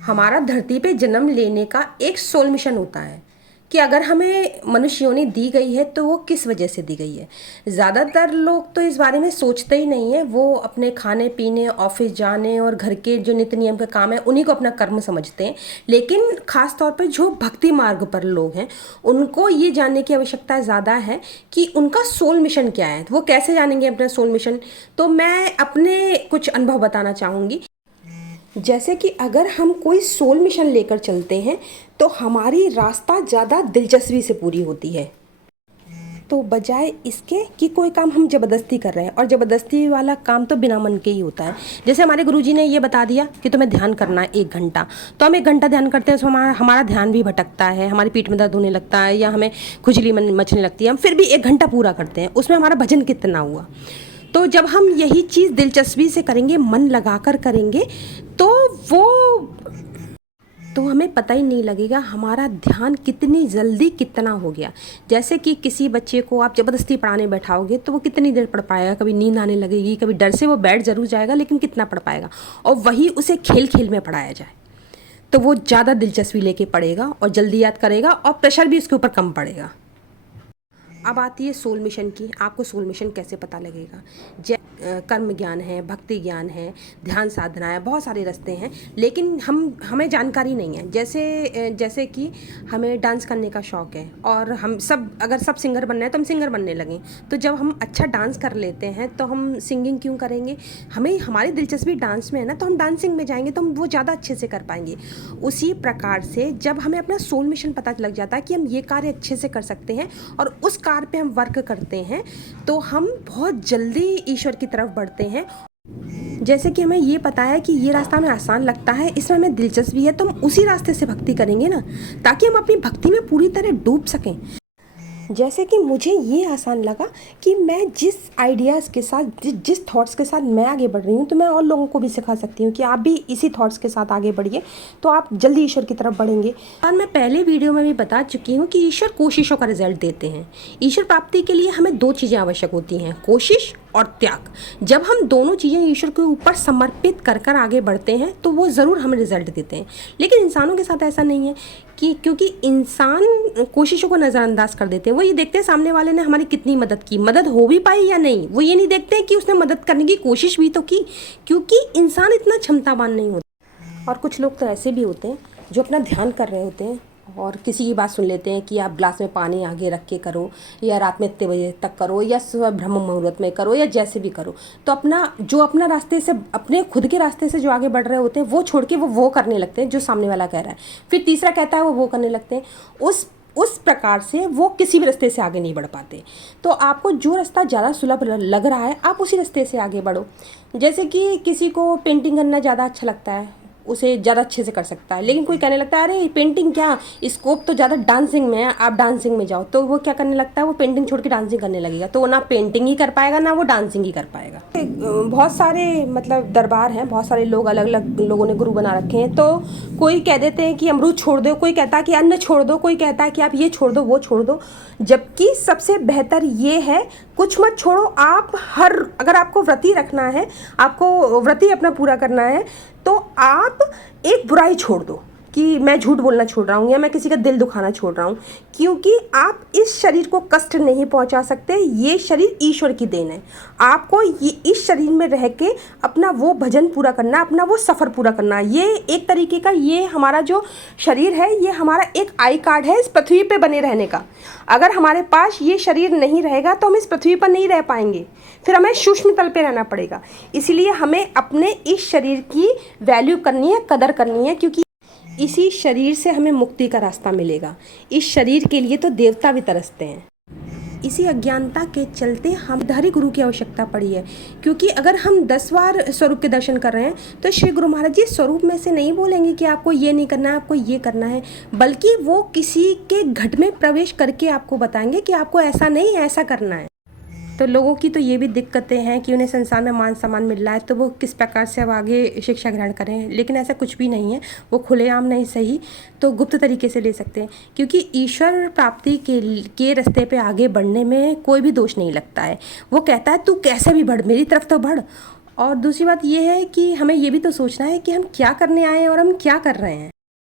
हमारा धरती पे जन्म लेने का एक सोल मिशन होता है कि अगर हमें मनुष्य योनि दी गई है तो वो किस वजह से दी गई है। ज़्यादातर लोग तो इस बारे में सोचते ही नहीं है। वो अपने खाने पीने, ऑफिस जाने और घर के जो नित्य नियम के काम है उन्हीं को अपना कर्म समझते हैं। लेकिन खास तौर पर जो भक्ति मार्ग पर लोग हैं उनको ये जानने की आवश्यकता ज़्यादा है कि उनका सोल मिशन क्या है। वो कैसे जानेंगे अपना सोल मिशन। तो मैं अपने कुछ अनुभव बताना चाहूँगी। जैसे कि अगर हम कोई सोल मिशन लेकर चलते हैं तो हमारी रास्ता ज़्यादा दिलचस्पी से पूरी होती है। तो बजाय इसके कि कोई काम हम ज़बरदस्ती कर रहे हैं, और ज़बरदस्ती वाला काम तो बिना मन के ही होता है। जैसे हमारे गुरुजी ने ये बता दिया कि तुम्हें ध्यान करना है 1 घंटा, तो हम 1 घंटा ध्यान करते हैं, तो हमारा ध्यान भी भटकता है, हमारी पीठ में दर्द होने लगता है या हमें खुजली मचने लगती है। हम फिर भी 1 घंटा पूरा करते हैं, उसमें हमारा भजन कितना हुआ। तो जब हम यही चीज़ दिलचस्पी से करेंगे, मन लगाकर करेंगे, तो वो तो हमें पता ही नहीं लगेगा हमारा ध्यान कितनी जल्दी कितना हो गया। जैसे कि किसी बच्चे को आप ज़बरदस्ती पढ़ाने बैठाओगे तो वो कितनी देर पढ़ पाएगा। कभी नींद आने लगेगी, कभी डर से वो बैठ ज़रूर जाएगा, लेकिन कितना पढ़ पाएगा। और वही उसे खेल खेल में पढ़ाया जाए तो वो ज़्यादा दिलचस्पी लेके पढ़ेगा और जल्दी याद करेगा और प्रेशर भी उसके ऊपर कम पड़ेगा। अब आती है सोल मिशन की। आपको सोल मिशन कैसे पता लगेगा। कर्म ज्ञान है, भक्ति ज्ञान है, ध्यान साधना है, बहुत सारे रास्ते हैं, लेकिन हमें जानकारी नहीं है। जैसे कि हमें डांस करने का शौक़ है और हम सब अगर सब सिंगर बनना है तो हम सिंगर बनने लगें। तो जब हम अच्छा डांस कर लेते हैं तो हम सिंगिंग क्यों करेंगे। हमारी दिलचस्पी डांस में है ना, तो हम डांसिंग में जाएंगे तो हम वो ज़्यादा अच्छे से कर पाएंगे। उसी प्रकार से जब हमें अपना सोल मिशन पता लग जाता है कि हम ये कार्य अच्छे से कर सकते हैं और उस कार्य पे हम वर्क करते हैं, तो हम बहुत जल्दी ईश्वर की तरफ बढ़ते हैं। जैसे कि हमें ये पता है कि ये रास्ता हमें आसान लगता है, इसमें हमें दिलचस्पी है, तो हम उसी रास्ते से भक्ति करेंगे ना, ताकि हम अपनी भक्ति में पूरी तरह डूब सकें। जैसे कि मुझे ये आसान लगा कि मैं जिस आइडियाज़ के साथ, जिस थॉट्स के साथ मैं आगे बढ़ रही हूँ, तो मैं और लोगों को भी सिखा सकती हूँ कि आप भी इसी थॉट्स के साथ आगे बढ़िए, तो आप जल्दी ईश्वर की तरफ बढ़ेंगे। और मैं पहले वीडियो में भी बता चुकी हूँ कि ईश्वर कोशिशों का रिजल्ट देते हैं। ईश्वर प्राप्ति के लिए हमें 2 चीज़ें आवश्यक होती हैं, कोशिश और त्याग। जब हम दोनों चीज़ें ईश्वर के ऊपर समर्पित कर कर आगे बढ़ते हैं तो वो ज़रूर हमें रिजल्ट देते हैं। लेकिन इंसानों के साथ ऐसा नहीं है कि क्योंकि इंसान कोशिशों को नज़रअंदाज कर देते हैं। वो ये देखते हैं सामने वाले ने हमारी कितनी मदद की, मदद हो भी पाई या नहीं। वो ये नहीं देखते हैं कि उसने मदद करने की कोशिश भी तो की, क्योंकि इंसान इतना क्षमतावान नहीं होता। और कुछ लोग तो ऐसे भी होते हैं जो अपना ध्यान कर रहे होते हैं और किसी की बात सुन लेते हैं कि आप ग्लास में पानी आगे रख के करो, या रात में इतने बजे तक करो, या सुबह ब्रह्म मुहूर्त में करो, या जैसे भी करो। तो अपना रास्ते से, अपने खुद के रास्ते से जो आगे बढ़ रहे होते हैं वो छोड़ के वो करने लगते हैं जो सामने वाला कह रहा है। फिर तीसरा कहता है वो करने लगते हैं। उस प्रकार से वो किसी भी रास्ते से आगे नहीं बढ़ पाते। तो आपको जो रास्ता ज़्यादा सुलभ लग रहा है आप उसी रास्ते से आगे बढ़ो। जैसे कि किसी को पेंटिंग करना ज़्यादा अच्छा लगता है, उसे ज़्यादा अच्छे से कर सकता है, लेकिन कोई कहने लगता है अरे पेंटिंग क्या, स्कोप तो ज़्यादा डांसिंग में है, आप डांसिंग में जाओ। तो वो क्या करने लगता है, वो पेंटिंग छोड़ के डांसिंग करने लगेगा। तो वो ना पेंटिंग ही कर पाएगा ना वो डांसिंग ही कर पाएगा। बहुत सारे मतलब दरबार हैं, बहुत सारे लोग, अलग अलग लोगों ने गुरु बना रखे हैं। तो कोई कह देते हैं कि अमरूद छोड़ दो, कोई कहता है कि अन्न छोड़ दो, कोई कहता है कि आप ये छोड़ दो वो छोड़ दो। जबकि सबसे बेहतर ये है कुछ मत छोड़ो। अगर आपको व्रती रखना है, आपको व्रती अपना पूरा करना है, तो आप एक बुराई छोड़ दो कि मैं झूठ बोलना छोड़ रहा हूँ या मैं किसी का दिल दुखाना छोड़ रहा हूँ, क्योंकि आप इस शरीर को कष्ट नहीं पहुँचा सकते। ये शरीर ईश्वर की देन है। आपको ये इस शरीर में रह के अपना वो भजन पूरा करना, अपना वो सफ़र पूरा करना। ये एक तरीके का, ये हमारा जो शरीर है ये हमारा एक आई कार्ड है इस पृथ्वी पे बने रहने का। अगर हमारे पास ये शरीर नहीं रहेगा तो हम इस पृथ्वी पर नहीं रह पाएंगे, फिर हमें सूक्ष्म तल पे रहना पड़ेगा। इसीलिए हमें अपने इस शरीर की वैल्यू करनी है, कदर करनी है, क्योंकि इसी शरीर से हमें मुक्ति का रास्ता मिलेगा। इस शरीर के लिए तो देवता भी तरसते हैं। इसी अज्ञानता के चलते हम धारी गुरु की आवश्यकता पड़ी है, क्योंकि अगर हम 10 बार स्वरूप के दर्शन कर रहे हैं तो श्री गुरु महाराज जी स्वरूप में से नहीं बोलेंगे कि आपको ये नहीं करना है, आपको ये करना है, बल्कि वो किसी के घट में प्रवेश करके आपको बताएंगे कि आपको ऐसा नहीं ऐसा करना है। तो लोगों की तो ये भी दिक्कतें हैं कि उन्हें संसार में मान सम्मान मिल रहा है, तो वो किस प्रकार से अब आगे शिक्षा ग्रहण करें। लेकिन ऐसा कुछ भी नहीं है, वो खुलेआम नहीं सही तो गुप्त तरीके से ले सकते हैं, क्योंकि ईश्वर प्राप्ति के रास्ते पे आगे बढ़ने में कोई भी दोष नहीं लगता है। वो कहता है तू कैसे भी बढ़, मेरी तरफ तो बढ़। और दूसरी बात ये है कि हमें ये भी तो सोचना है कि हम क्या करने आए हैं और हम क्या कर रहे हैं।